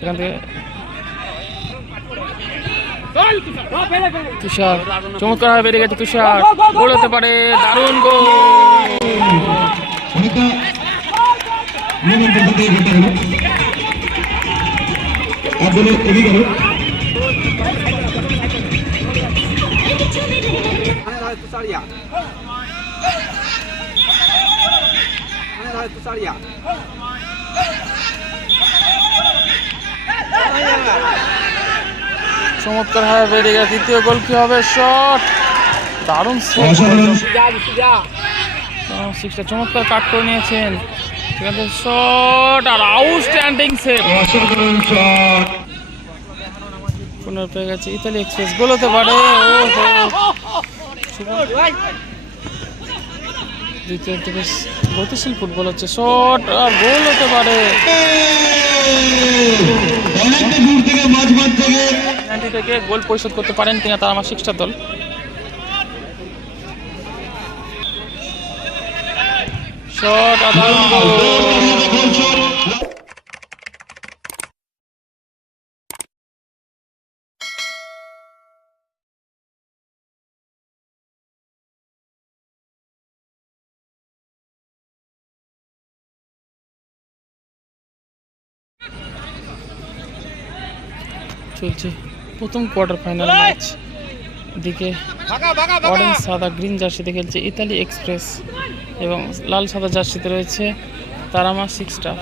সেখান থেকে তুষার চমৎকার ভাবে বেরিয়ে গেছে। তুষার গোল হতে পারে, দারুণ গোল। চমৎকার ভাবে বেরিয়ে গেছে। দ্বিতীয় গোল কি হবে? শট, দারুণ সিক্সটা চমৎকার কাট করে নিয়েছেন। সেখান থেকে শট আর আউটস্ট্যান্ডিং সেভ। পুনর পেয়ে গেছে ইতালি এক্সপ্রেস, গোল হতে পারে। দ্বিতীয় থেকে গতিশীল ফুটবল হচ্ছে, শট আর গোল হতে পারে। থেকে গোল পরিশোধ করতে পারেন কিনা তারা আমার সিক্সটার দল। শট আর দারুণ গোল। চলছে প্রথম কোয়ার্টার ফাইনাল ম্যাচ। এদিকে অরেঞ্জ সাদা গ্রিন জার্সিতে খেলছে ইতালি এক্সপ্রেস এবং লাল সাদা জার্সিতে রয়েছে তারামা সিক্সটা।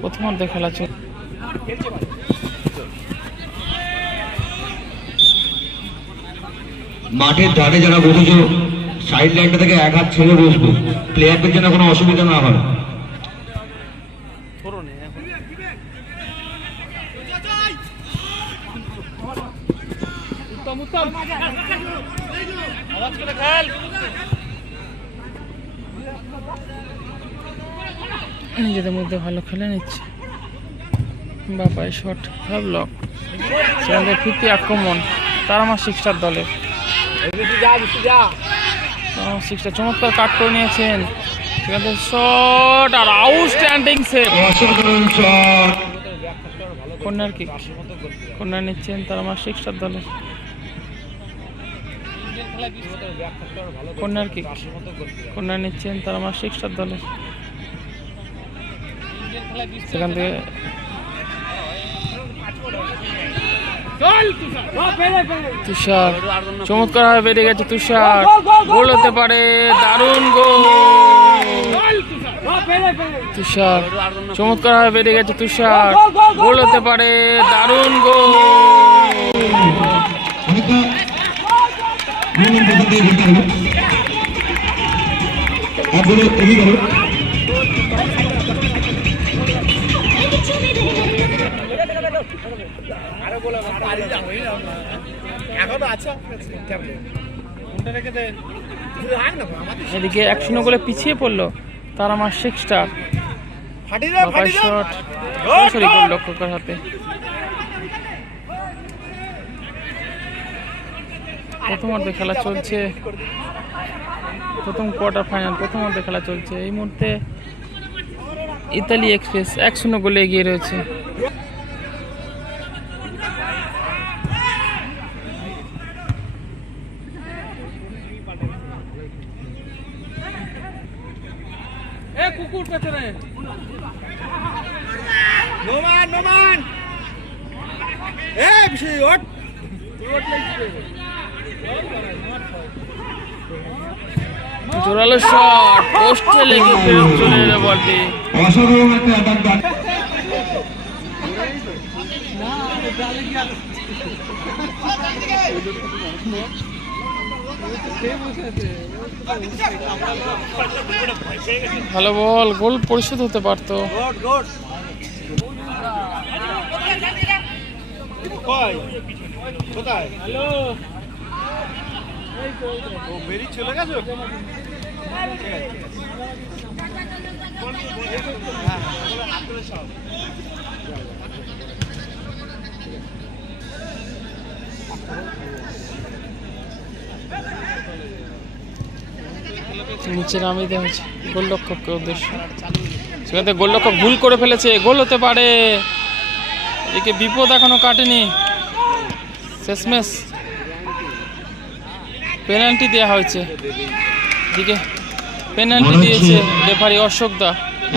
প্রথমার্ধে খেলা চলছে। মাঠের ধারে যারা বসেছো সাইড লাইনটা থেকে এক হাত ছেড়ে বসবো, প্লেয়ারদের যেন কোনো অসুবিধা না হয়। নিজেদের মধ্যে ভালো খেলে নিচ্ছে। বাপায় শট ব্লক, সেখান থেকে ফিরতি আক্রমণ তারামা সিক্সটার দলের। সিক্সটা চমৎকার কাট করে নিয়েছেন। সেখান থেকে শট আর outstanding save. Corner kick, corner নিচ্ছেন তারামা সিক্সটার দলের। কর্নার কিক, কর্নার নিচ্ছেন তারামা সিক্সটার দলের। সেখান থেকে তুষার চমৎকার ভাবে বেরিয়ে গেছে। তুষার গোল হতে পারে, দারুণ গোল। তুষার চমৎকার ভাবে বেরিয়ে গেছে। তুষার গোল হতে পারে, দারুণ গোল। এদিকে 1-0 গোলে পিছিয়ে পড়লো তারামা সিক্সটার। শট সরাসরি গোল লক্ষ্যকর হাতে। প্রথমার্ধে খেলা চলছে, প্রথম কোয়ার্টার ফাইনাল প্রথমার্ধে খেলা চলছে। এই মুহূর্তে ইতালি এক্সপ্রেস 1-0 গোলে এগিয়ে রয়েছে। কুকুর পেছনে নোমান নোমান জোরালো শট, পোস্টে লেগে ফেরত চলে এলো বলটি। অসাধারণ একটা অ্যাটাক। ভালো বল, গোল পরিশোধ হতে পারতো। নিচে নামিয়ে দেওয়া হয়েছে গোলরক্ষককে উদ্দেশ্য। সেখান থেকে গোলরক্ষক ভুল করে ফেলেছে, গোল হতে পারে। এদিকে বিপদ এখনো কাটেনি, শেষমেশ পেনাল্টি দেওয়া হয়েছে। এদিকে পেনাল্টি দিয়েছে রেফারি অশোক দা।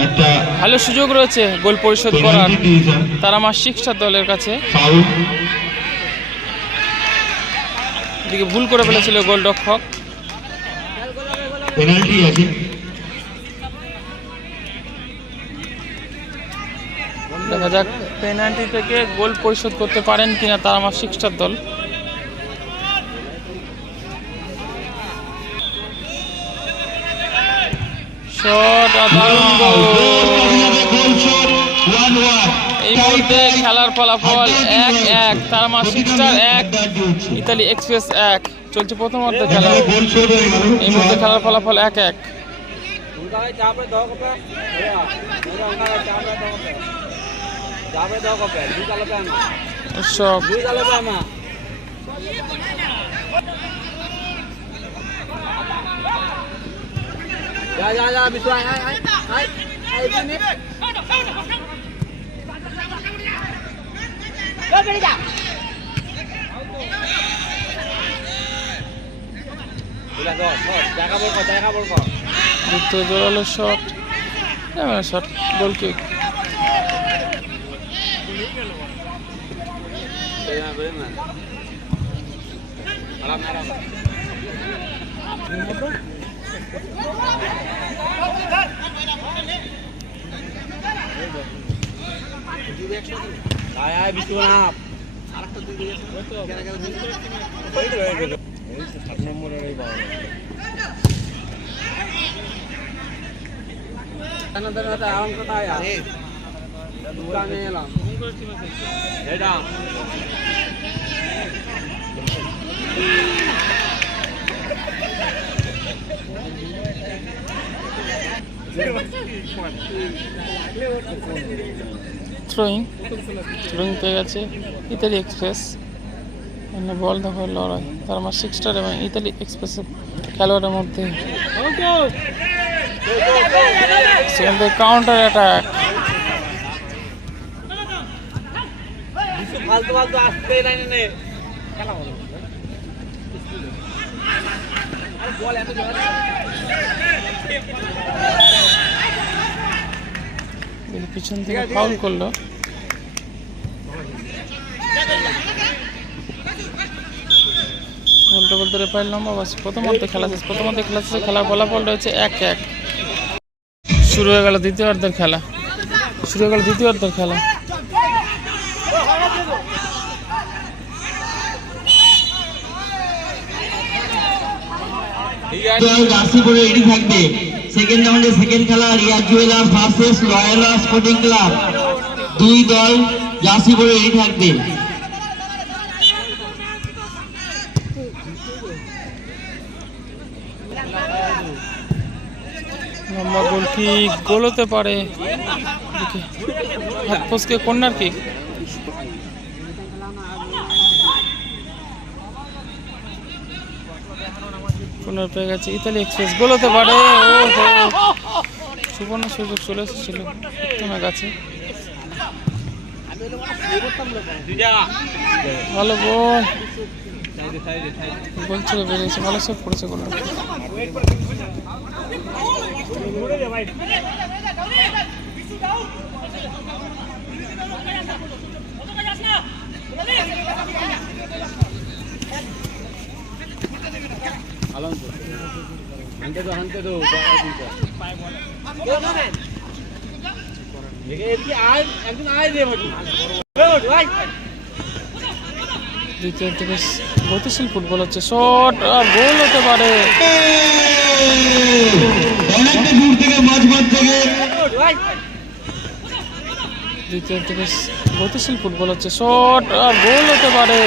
একটা ভালো সুযোগ রয়েছে গোল পরিশোধ করার পেনাল্টি দিয়েছেন, তারা মা শিক্ষা দলের কাছে। ফাউল। এদিকে ভুল করে ফেলেছিল গোলরক্ষক। পেনাল্টি আছে। দেখা যাক পেনাল্টি থেকে গোল পরিশোধ করতে পারেন কিনা তারা মা শিক্ষার দল। শট আর দারুণ গোল। এই মুহূর্তে খেলার ফলাফল 1-1, তারা মা শিক্ষার 1, ইতালি এক্সপ্রেস 1। চলছে প্রথম অর্ধে খেলা। এই মুহূর্তে খেলার ফলাফল 1-1। উৎসব দ্বিতীয় জোরালো শট, শট, গোল কিক। থ্রোয়িং পেয়ে গেছে ইতালি এক্সপ্রেস। বল দখল লড়াই তার আমার 6 স্টার এবং ইতালি এক্সপ্রেসের খেলোয়াড়ের মধ্যে। সেখান থেকে কাউন্টার অ্যাটাক। পিছন থেকে ফাউল করলো। বলতে বলতে রেফারির লম্বা বাস। প্রথম অর্ধে খেলা শেষ। খেলার ফলাফল রয়েছে 1-1। শুরু হয়ে গেল দ্বিতীয় অর্ধের খেলা। জার্সি পরে রেডি থাকবে। সেকেন্ড রাউন্ডে সেকেন্ড খেলা Riaz jewellers versus Loyola sporting club. দুই দল জার্সি পরে রেডি থাকবে। লম্বা গোল কিক, গোল হতে পারে। হাত ফসকে কর্নার কিক। কর্নার পেয়ে গেছে ইতালি এক্সপ্রেস, গোল হতে পারে। সুবর্ণ সুযোগ চলে এসেছিল তোমার কাছে। ভালো বল, গোল ছেড়ে বেরিয়েছে। ভালো সেভ করেছে গোল। দ্বিতীয় থেকে গতিশীল ফুটবল হচ্ছে। শট আর গোল হতে পারে। দ্বিতীয় থেকে গতিশীল ফুটবল হচ্ছে। শট আর গোল হতে পারে।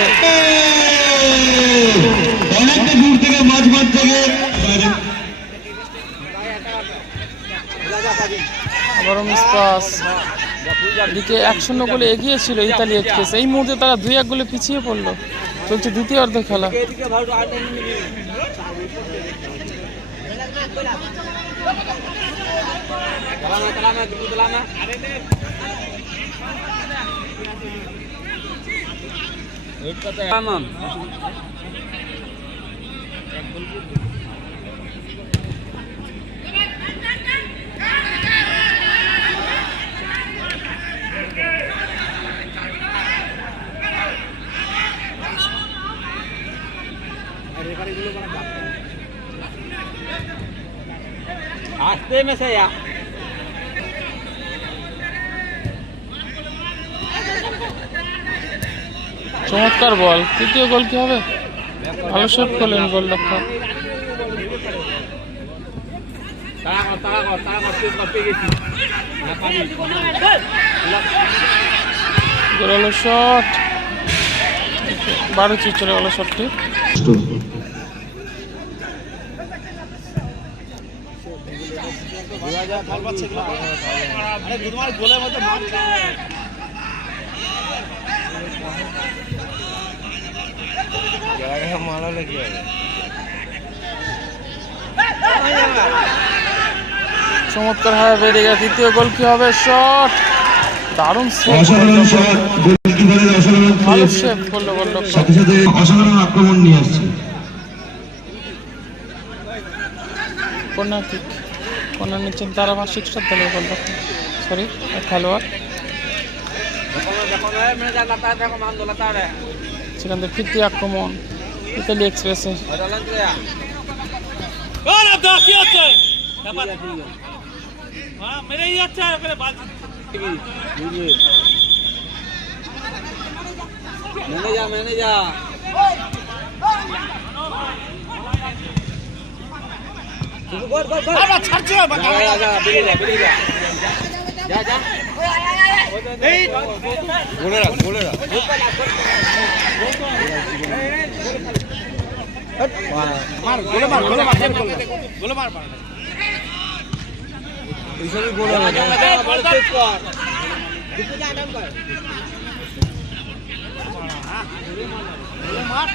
আবারও মিস পাস। এদিকে 1-0 গোলে এগিয়ে ছিল ইতালি এক্সপ্রেস। এই মুহূর্তে তারা 2-1 গোলে পিছিয়ে পড়লো। চলছে দ্বিতীয় অর্ধের খেলা। आस्ते में से या চমৎকার বল, তৃতীয় গোল কি হবে? ভালো শট করলেন গোলরক্ষক। জোরালো শট, 12 চলে গেল শটটি। চমৎকার ভাবে বেরিয়ে গেছে, তৃতীয় গোল কি হবে? শট, দারুণ সেভ, অসাধারণ শট, গোলকিপারের অসাধারণ ভালো সেভ, সেভ করলো গোলরক্ষক। সাথে সাথে অসাধারণ আক্রমণ নিয়ে আসছে। কর্নার কিক, কর্নার নিচ্ছেন তারামা সিক্সটার দলের গোলরক্ষক, সরি খেলোয়াড়। সেখান থেকে ফিরতি আক্রমণ ইতালি এক্সপ্রেসে। मैंने जा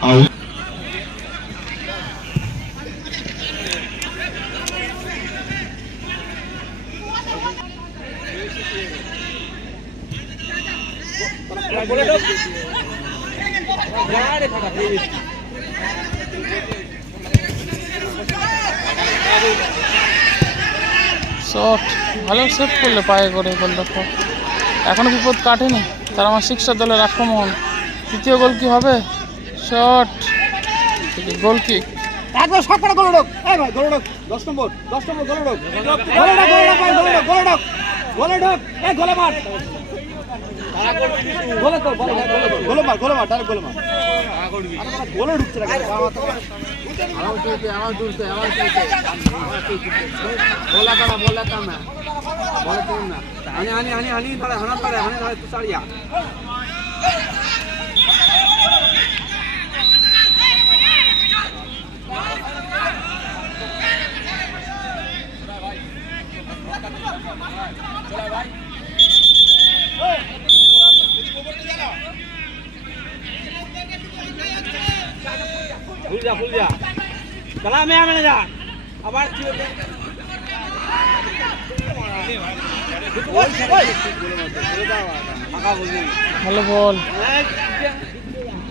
আউট। শট, ভালো সেভ করলে পায়ে করে গোলরক্ষক। এখনো বিপদ কাটেনি, তার আমার সিক্সটার দলের আক্রমণ। তৃতীয় গোল কি হবে? শট, গোল কিক। একবার শট করে গোল ঢোক, এই ভাই গোল ঢোক, 10 নম্বর গোল ঢোক, গোল ঢোক, এই গোলে মার, গোলে মার, ডাইরেক্ট গোলে মার, গোলে ঢুকছে না, আওয়াজ দূরতে, বলাতা না, আনি তারা হানা পারে, তুই সারিয়া ফুল যা চলা মেনে যা আবার ভালো বল।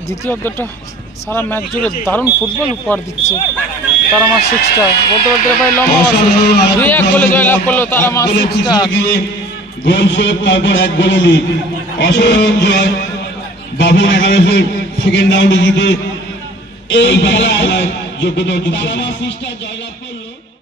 দ্বিতীয় অর্ধটা সারা ম্যাচ জুড়ে দারুণ ফুটবল উপহার দিচ্ছে তারা আমার সিক্সটা। বলতে বলতে ভাই লম্বা 2-1 গোলে জয়লাভ করলো তারা আমার সিক্সটা। গোল শট, তারপর 1 গোলে লিড। অসাধারণ জয়। বাবুর একাদশের সেকেন্ড রাউন্ডে জিতে এই খেলায় যোগ্যতা অর্জন করে তারা আমার সিক্সটা জয়লাভ করলো।